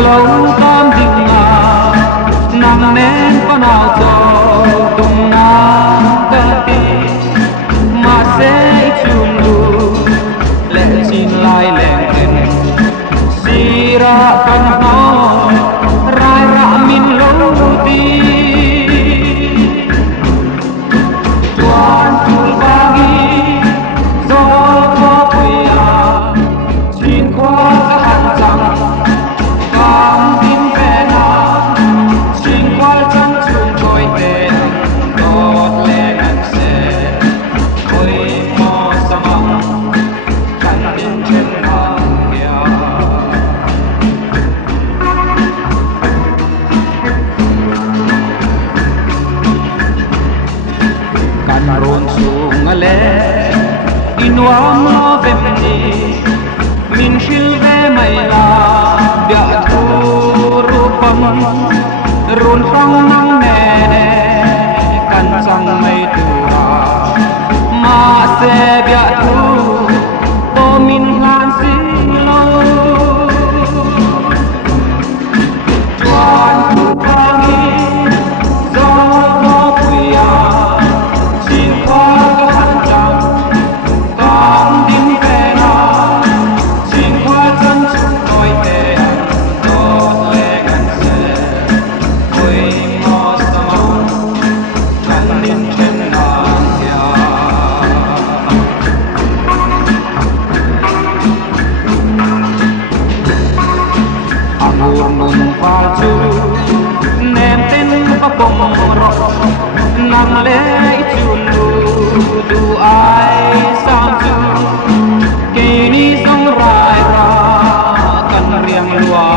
lâu tam đình à nàng nên có nào cho tung na ta đi mà sẽ chung lu lệ chín lại lệ lên si ra căn nó rai ra min lâu đi tuan tu bagi do có quỳ à xin qua các hàng răng cam tin về na xin qua chân chung trôi về đốt lệ ngàn xe ôi mò sa măng cắn đến trên hàng kia kan ron sungale inuam no bemni min shil ve mai la bia thu rupam run sang nang ne kan sang mai tua ma se bia thu to min lan sin lo tuan tu pangi do mo puya xin qua các hàng rào tam đinh về na xin qua chân chúng tôi để đốt lệ ngàn xe ôi mò sa măng cắn đến trên nàng kia agur nun palsu nem tên có bông rọ nang lệ chun du ai sam chu ke ni song rai ra kan riang lua